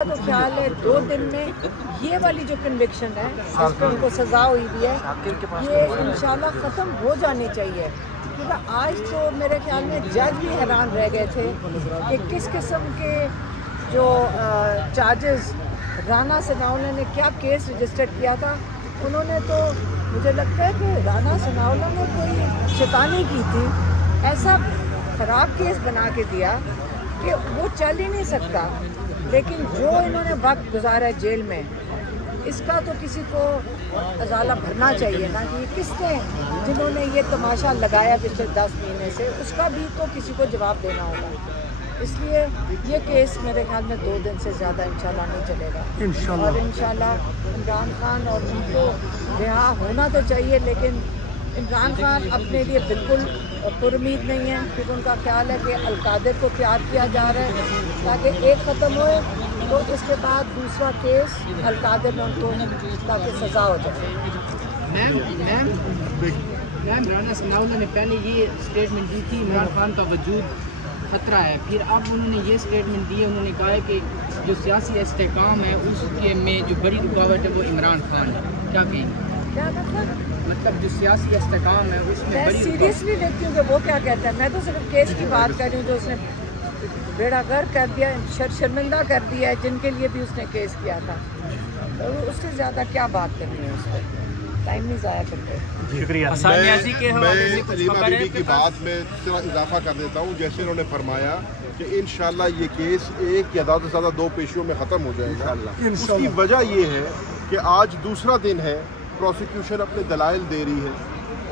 तो ख्याल है 2 दिन में ये वाली जो कन्विक्शन है जिस पर उनको सज़ा हुई भी है ये इंशाल्लाह ख़त्म हो जानी चाहिए, क्योंकि आज तो मेरे ख्याल में जज भी हैरान रह गए थे कि किस किस्म के जो चार्जेस राना सनाउल्लाह ने क्या केस रजिस्टर किया था। उन्होंने तो मुझे लगता है कि राना सनाउल्लाह ने कोई शैतानी की थी, ऐसा ख़राब केस बना के दिया कि वो चल ही नहीं सकता। लेकिन जो इन्होंने वक्त गुजारा जेल में, इसका तो किसी को अजाला भरना चाहिए ना कि किसने जिन्होंने ये तमाशा लगाया पिछले 10 महीने से, उसका भी तो किसी को जवाब देना होगा। इसलिए ये केस मेरे ख्याल में 2 दिन से ज़्यादा इंशाल्लाह नहीं चलेगा और इंशाल्लाह इमरान खान और उनको रिहा होना तो चाहिए, लेकिन इमरान खान अपने लिए बिल्कुल पुरुमीद नहीं है, क्योंकि उनका ख्याल है कि अलकादिर को तैयार किया जा रहा है ताकि एक ख़त्म होए तो इसके बाद दूसरा केस अलकादिर में उनको ताकि सज़ा हो जाए। मैम राना सनाउल्लाह ने पहले ये स्टेटमेंट दी थी इमरान खान का वजूद खतरा है, फिर अब उन्होंने ये स्टेटमेंट दी है, उन्होंने कहा है कि जो सियासी इस्तेकाम है उसके में जो बड़ी रुकावट है वो इमरान खान है। क्या कहेंगे? क्या मतलब जो सियासी इस्तेकाम है उसमें मैं सीरियसली देखती हूँ कि वो क्या कहता है। मैं तो सिर्फ केस की बात कर रही हूँ जो उसने बेड़ा गर्क कर दिया, शर्मिंदा कर दिया है जिनके लिए भी उसने केस किया था। तो उससे ज़्यादा क्या बात करनी है, उस पर टाइम नहीं ज़ाया करते। शुक्रिया। मैं अलीमा बीबी की बात में थोड़ा इजाफा कर देता हूँ। जैसे उन्होंने फरमाया कि इंशाल्लाह ये केस 1 या ज़्यादा से ज़्यादा 2 पेशियों में ख़त्म हो जाएगा। उसकी वजह ये है कि आज दूसरा दिन है, प्रोसिक्यूशन अपने दलाइल दे रही है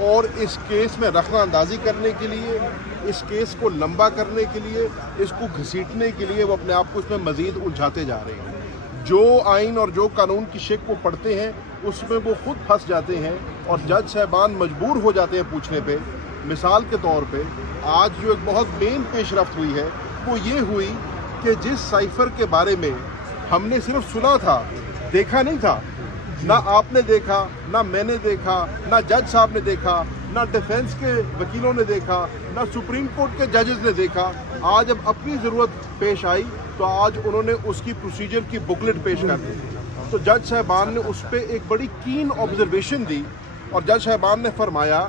और इस केस में रखना अंदाजी करने के लिए, इस केस को लंबा करने के लिए, इसको घसीटने के लिए वो अपने आप को इसमें मज़ीद उलझाते जा रहे हैं। जो आइन और जो कानून की शिक वो पढ़ते हैं उसमें वो खुद फंस जाते हैं और जज साहबान मजबूर हो जाते हैं पूछने पे। मिसाल के तौर पे आज जो एक बहुत मेन पेशरफ्त हुई है वो ये हुई कि जिस साइफर के बारे में हमने सिर्फ सुना था, देखा नहीं था, ना आपने देखा, ना मैंने देखा, ना जज साहब ने देखा, ना डिफेंस के वकीलों ने देखा, ना सुप्रीम कोर्ट के जजेस ने देखा, आज जब अपनी ज़रूरत पेश आई तो आज उन्होंने उसकी प्रोसीजर की बुकलेट पेश कर दी। तो जज साहबान ने उस पर एक बड़ी कीन ऑब्जर्वेशन दी और जज साहबान ने फरमाया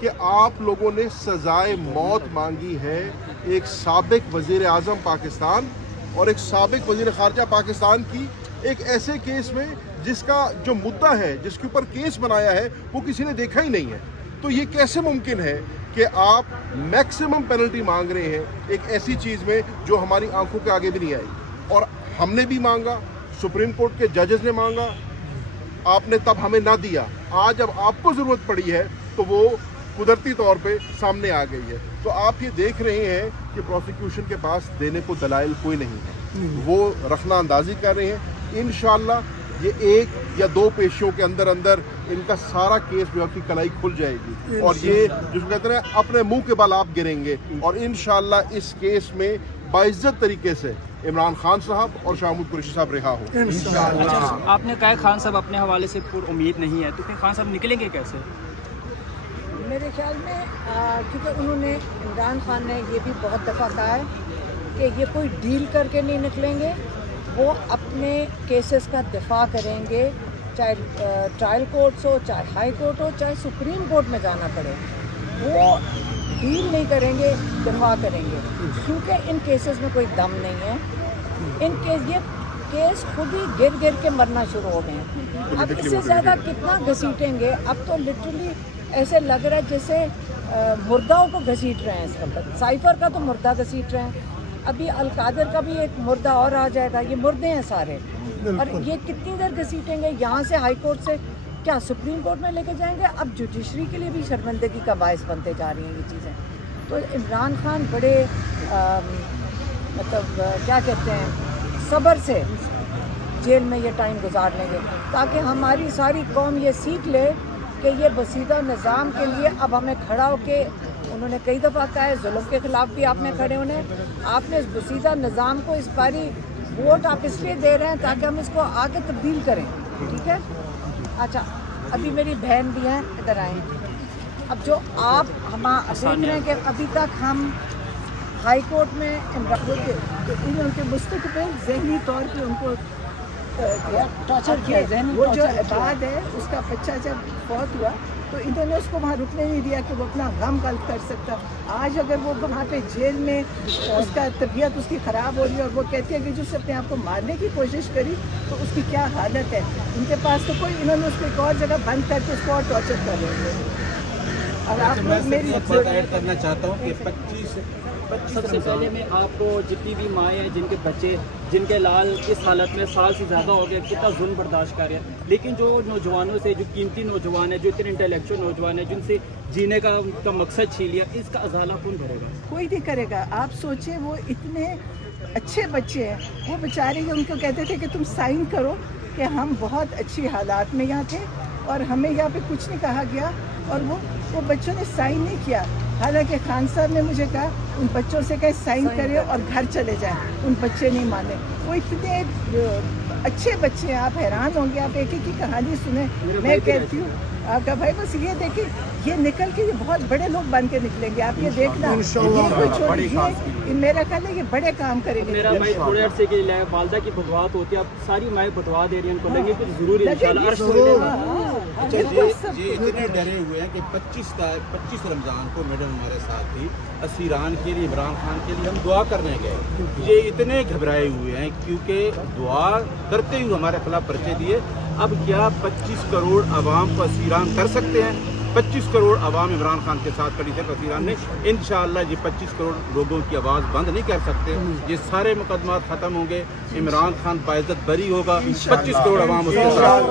कि आप लोगों ने सज़ाए मौत मांगी है एक साबिक वज़ीर आज़म पाकिस्तान और एक साबिक वज़ीर ख़ारजा पाकिस्तान की एक ऐसे केस में जिसका जो मुद्दा है, जिसके ऊपर केस बनाया है, वो किसी ने देखा ही नहीं है। तो ये कैसे मुमकिन है कि आप मैक्सिमम पेनल्टी मांग रहे हैं एक ऐसी चीज़ में जो हमारी आंखों के आगे भी नहीं आई। और हमने भी मांगा, सुप्रीम कोर्ट के जजेस ने मांगा, आपने तब हमें ना दिया। आज जब आपको ज़रूरत पड़ी है तो वो कुदरती तौर पे सामने आ गई है। तो आप ये देख रहे हैं कि प्रोसिक्यूशन के पास देने को दलाइल कोई नहीं है, वो रखना अंदाजी कर रहे हैं। इंशाल्लाह ये 1 या 2 पेशियों के अंदर अंदर इनका सारा केस जो है कलाई खुल जाएगी और ये जिसको कहते हैं अपने मुंह के बल आप गिरेंगे और इंशाल्लाह इस केस में बाइज्जत तरीके से इमरान खान साहब और शाह महमूद कुरैशी साहब रिहा हो इंशाल्लाह। आपने कहा खान साहब अपने हवाले से पूरी उम्मीद नहीं है, तो फिर खान साहब निकलेंगे कैसे? मेरे ख्याल में क्योंकि उन्होंने इमरान खान ने ये भी बहुत दफ़ा कहा है कि ये कोई डील करके नहीं निकलेंगे, वो अपने केसेस का दिफा करेंगे, चाहे ट्रायल कोर्ट्स हो, चाहे हाई कोर्ट हो, चाहे सुप्रीम कोर्ट में जाना पड़े। वो डील नहीं करेंगे, दिफा करेंगे, क्योंकि इन केसेस में कोई दम नहीं है। ये केस खुद ही गिर गिर के मरना शुरू हो गए हैं। अब इससे ज़्यादा कितना घसीटेंगे? अब तो लिटरली ऐसे लग रहा है जैसे मुर्दाओं को घसीट रहे हैं इस वक्त। साइफर का तो मुर्दा घसीट रहे हैं, अभी अलकादिर का भी एक मुर्दा और आ जाएगा। ये मुर्दे हैं सारे और ये कितनी देर घसीटेंगे? यहाँ से हाई कोर्ट से क्या सुप्रीम कोर्ट में लेके जाएंगे? अब जुडिशरी के लिए भी शर्मिंदगी का बायस बनते जा रही हैं ये चीज़ें। तो इमरान खान बड़े मतलब क्या कहते हैं, सब्र से जेल में ये टाइम गुजार लेंगे ताकि हमारी सारी कौम ये सीख ले कि ये बसीदा निज़ाम के लिए अब हमें खड़ा होके, उन्होंने कई दफ़ा कहा है जुल्म के ख़िलाफ़ भी आपने खड़े होने, आपने इस बसीदा निज़ाम को इस बारी वोट आप इसलिए दे रहे हैं ताकि हम इसको आगे तब्दील करें, ठीक है? अच्छा, अभी मेरी बहन भी हैं, इधर आएँ। अब जो आप हम देख रहे हैं कि अभी तक हम हाई कोर्ट में इमरान होते तो इनके मुस्तकबिल ज़हनी तौर पे उनको टॉर्चर किया। वो जो इबाद है उसका बच्चा जब फौत हुआ तो इन्होंने उसको वहाँ रुकने नहीं दिया कि वो अपना गम गल्फ कर सकता। आज अगर वो वहाँ पे जेल में उसका तबीयत उसकी ख़राब हो रही है और वो कहती है कि जो उसने अपने आप को मारने की कोशिश करी तो उसकी क्या हालत है। उनके पास तो कोई, इन्होंने उसको एक और जगह बंद करके उसको और टॉर्चर कर रहे हैं। और आप लोग मेरी ऐड करना चाहता हूँ कि 25 सबसे पहले मैं आपको जितनी भी माएँ हैं जिनके बच्चे जिनके लाल इस हालत में साल से ज़्यादा हो गया, कितना जुल्म बर्दाश्त कर रहे हैं, लेकिन जो नौजवानों से, जो कीमती नौजवान है, जो इतने इंटेलेक्चुअल नौजवान है, जिनसे जीने का उनका मकसद छीन लिया, इसका अजाला कौन करेगा? कोई नहीं करेगा। आप सोचिए वो इतने अच्छे बच्चे हैं, वो बेचारे उनको कहते थे कि तुम साइन करो कि हम बहुत अच्छी हालात में यहाँ थे और हमें यहाँ पे कुछ नहीं कहा गया, और वो बच्चों ने साइन नहीं किया। हालांकि खान साहब ने मुझे कहा उन बच्चों से कहीं साइन करें और घर चले जाएं, उन बच्चे नहीं माने। वो इतने अच्छे बच्चे हैं, आप हैरान होंगे, आप एक एक की कहानी सुने। मैं कहती हूँ आपका भाई बस ये देखिए, ये निकल के ये बहुत बड़े लोग बन के निकलेंगे, आप ये देखना। ये कोई छोड़िए, मेरा ख्याल है ये बड़े काम करेंगे। मेरा भाई थोड़े अरसे के लिए वालदा की बटवात होती है, अब सारी माएँ बटवा दे रही हैं, उनको लगे कुछ जरूरी ये इतने डरे हुए हैं कि 25 रमज़ान को मैडम हमारे साथ थी, असीरान के लिए, इमरान खान के लिए हम दुआ करने गए। ये इतने घबराए हुए हैं क्योंकि दुआ करते हुए हमारे खिलाफ पर्चे दिए। अब क्या 25 करोड़ आवाम को असीरान कर सकते हैं? 25 करोड़ आवाम इमरान खान के साथ खड़ी है असीरान ने। इंशाअल्लाह ये 25 करोड़ लोगों की आवाज़ बंद नहीं कर सकते। ये सारे मुकदमात ख़त्म होंगे, इमरान खान बाइज्जत बरी होगा, 25 करोड़ आवाम उसके साथ।